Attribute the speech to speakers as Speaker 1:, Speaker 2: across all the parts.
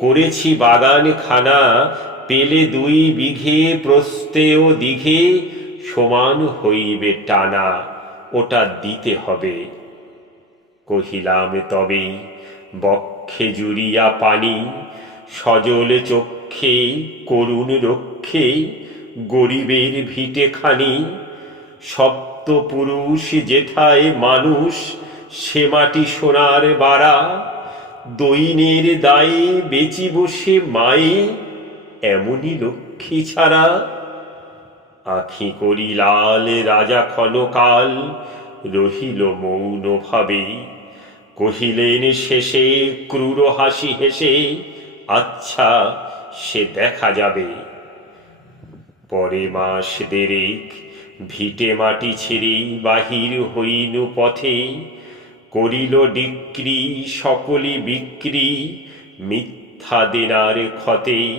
Speaker 1: করেছি বাগান খানা পেলে দুই বিঘে প্রস্তে ও দিঘে সমান হইবে টানা, ওটা দিতে হবে। কহিলাম, তবে বক্ষে জুড়িয়া পানি, সজল চক্ষে করুণ রক্ষে, গরিবের ভিটে খানি, সপ্ত পুরুষ যেথায় মানুষ, সে মাটি সোনার বাড়া দৈনের দায়ে বেচি বসে মায়ে, এমনই লক্ষ্মী ছাড়া। আখি করি লাল রাজা ক্ষণকাল, রহিল মৌন ভাবে কহিলেন, শেষে ক্রূর হাসি হেসে আচ্ছা সে দেখা যাবে। পরে মাস দেরেক ভিটে মাটি ছেড়ে বাহির হইনু পথে করিল ডিক্রি, সকলি বিক্রি, মিথ্যা দেনার ক্ষতে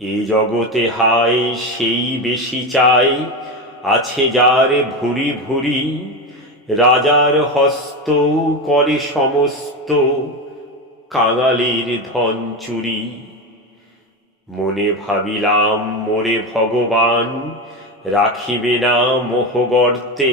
Speaker 1: এ জগতে হায়, সেই বেশি চাই, আছে যার ভুরি ভুরি। রাজার হস্ত করে সমস্ত, কাঙালির ধন চুরি। মনে ভাবিলাম, মোরে ভগবান, রাখিবে না মোহগর্তে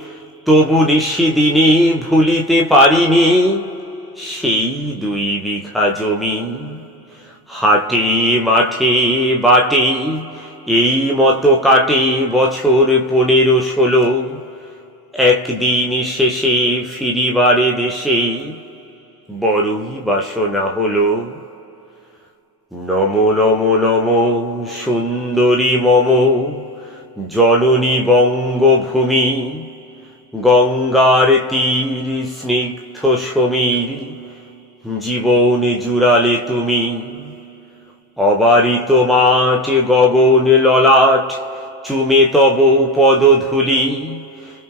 Speaker 1: তবু নিশিদিনে ভুলিতে পারিনি সেই দুই বিঘা জমি। হাটে, মাঠে, বাটে, এই মতো কাটে বছর পনেরো ষোলো। একদিন শেষে ফিরিবারে দেশে বড়ই বাসনা হলো। নম নম নম, সুন্দরী মম, জননী বঙ্গভূমি। গঙ্গার তীর স্নিগ্ধ সমীর, জীবন জুড়ালে তুমি। অবারিত মাঠ, গগন ললাট, চুমে তব পদধূলি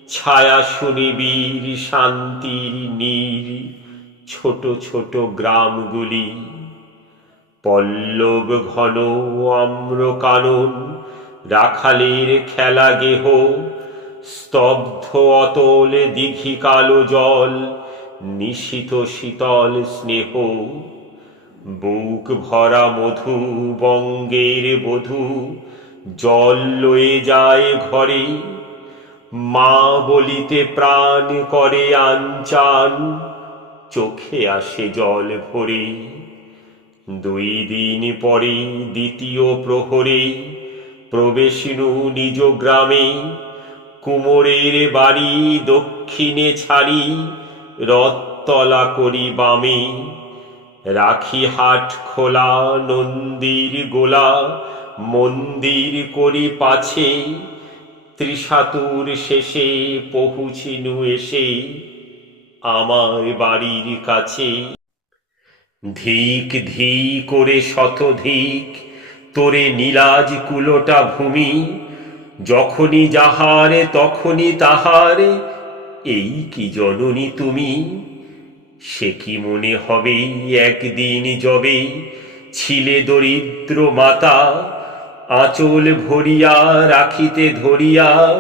Speaker 1: ছায়া শুনিবীর শান্তির নীর, ছোট ছোট গ্রামগুলি। পল্লব ঘন আম্র কানন রাখালের খেলা গেহ স্তব্ধ অতল দিঘি কালো জল, নিশিত শীতল স্নেহ। বুক ভরা মধু বঙ্গের বধূ, জল লয়ে যায় ঘরে। মা বলিতে প্রাণ করে আনচান চোখে আসে জল ভরে। দুই দিন পরে দ্বিতীয় প্রহরে প্রবেশিনু নিজ গ্রামে কুমোরের বাড়ি দক্ষিণে ছাড়ি, রথতলা করি বামে। রাখি হাট খোলা, নন্দীর গোলা, মন্দির করি পাছে। ত্রিশাতুর শেষে পহুছিনু এসে আমার বাড়ির কাছে। ধিক ধি করে শতধিক, তোরে নীলাজ কুলোটা ভূমি যখনই যাহারে, তখনই তাহারে। এই কি জননী তুমি? সে কি মনে হবে একদিন যবে? ছিলে দরিদ্র মাতা, আঁচল ভরিয়া, রাখিতে ধরিয়া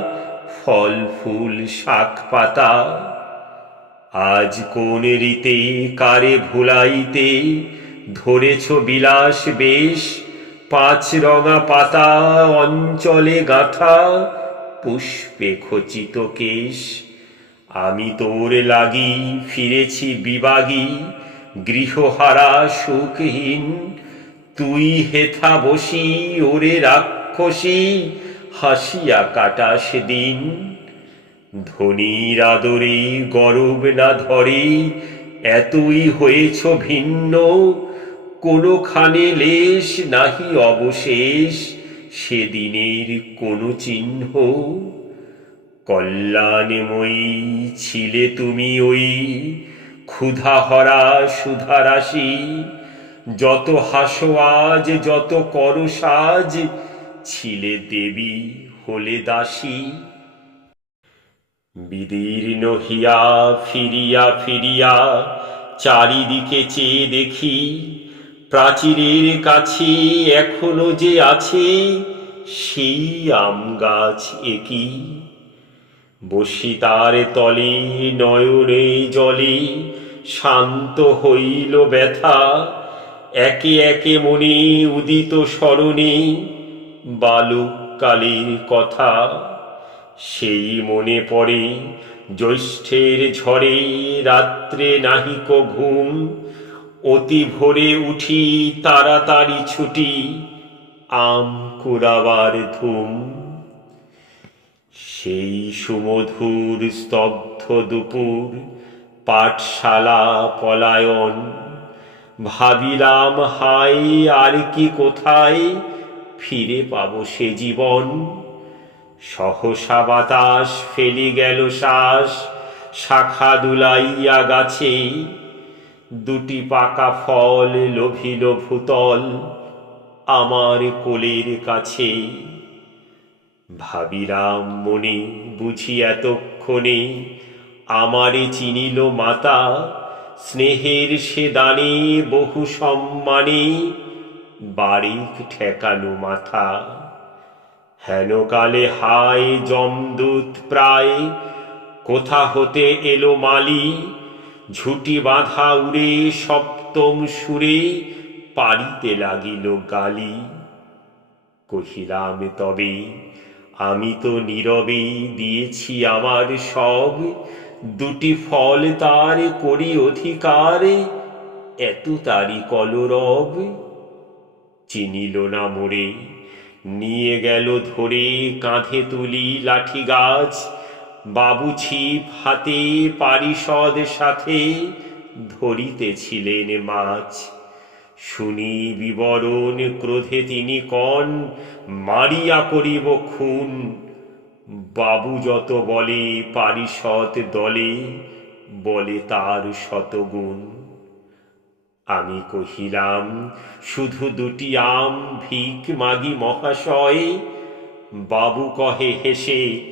Speaker 1: ফল ফুল শাক পাতা আজ কোন রীতে, কারে ভুলাইতে, ধরেছ বিলাস বেশ পাঁচ রঙা পাতা, অঞ্চলে গাঁথা, পুষ্পে খচিত কেশ। আমি তোর লাগি ফিরেছি বিবাগী, গৃহহারা সুখহীন। তুই হেথা বসি, ওরে রাক্ষসী, হাসিয়া কাটাস দিন। ধনীর আদরে গরব না ধরে, এতই হয়েছ ভিন্ন। কোনোখানে লেশ নাহি অবশেষ, সেদিনের কোনো চিহ্ন। কল্যাণময়ী ছিলে তুমি ওই ক্ষুধাহরা সুধারাশি, যত হাসো আজ, যত করো সাজ, ছিলে দেবী হলে দাসী। বিদীর্ণ হিয়া ফিরিয়া ফিরিয়া চারিদিকে চেয়ে দেখি প্রাচীরের কাছে এখনও যে আছে, সেই আম গাছ একই বসি তার তলে নয়নে জলে শান্ত হইল ব্যথা, একে একে মনে উদিত স্মরণে বালুকালের কথা। সেই মনে পড়ে জ্যৈষ্ঠের ঝড়ে রাত্রে নাহিক ঘুম অতি ভোরে উঠি তাড়াতাড়ি ছুটি, আম কুড়াবার ধুম। সেই সুমধুর স্তব্ধ দুপুর, পাঠশালা, পলায়ন। ভাবিলাম, হাই, আর কি কোথায়? ফিরে পাব সে জীবন। সহসা বাতাস ফেলি গেল শ্বাস, শাখা দুলাইয়া গাছে। দুটি পাকা ফল লোভিল ভূতল আমার কোলের কাছে। ভাবিলাম মনে বুঝি এতক্ষণে আমারে চিনিল মাতা, স্নেহের সে দানে বহু সম্মানে বারিক ঠেকানো মাথা। হেনকালে হায় জমদূত প্রায়, কোথা হতে এলো মালি? ঝুটি বাঁধা উড়ে সপ্তম সুরে পারিতে লাগিল গালি। কহিলাম, তবে আমি তো নীরবে দিয়েছি আমার সব। দুটি ফল তার করি অধিকার, এত তারি কলরব। চিনিল না মোরে, নিয়ে গেল ধরে কাঁধে তুলি লাঠি গাছ। বাবু ছিপ হাতে পারিষদ সাথে ধরিতেছিলেন মাছ। শুনি বিবরণ ক্রোধে তিনি কন, মারিয়া করিব খুন। বাবু যত বলে পারিষদ দলে, বলে তার শতগুণ। আমি কহিলাম, শুধু দুটি আম ভিক মাগি মহাশয়। বাবু কহে হেসে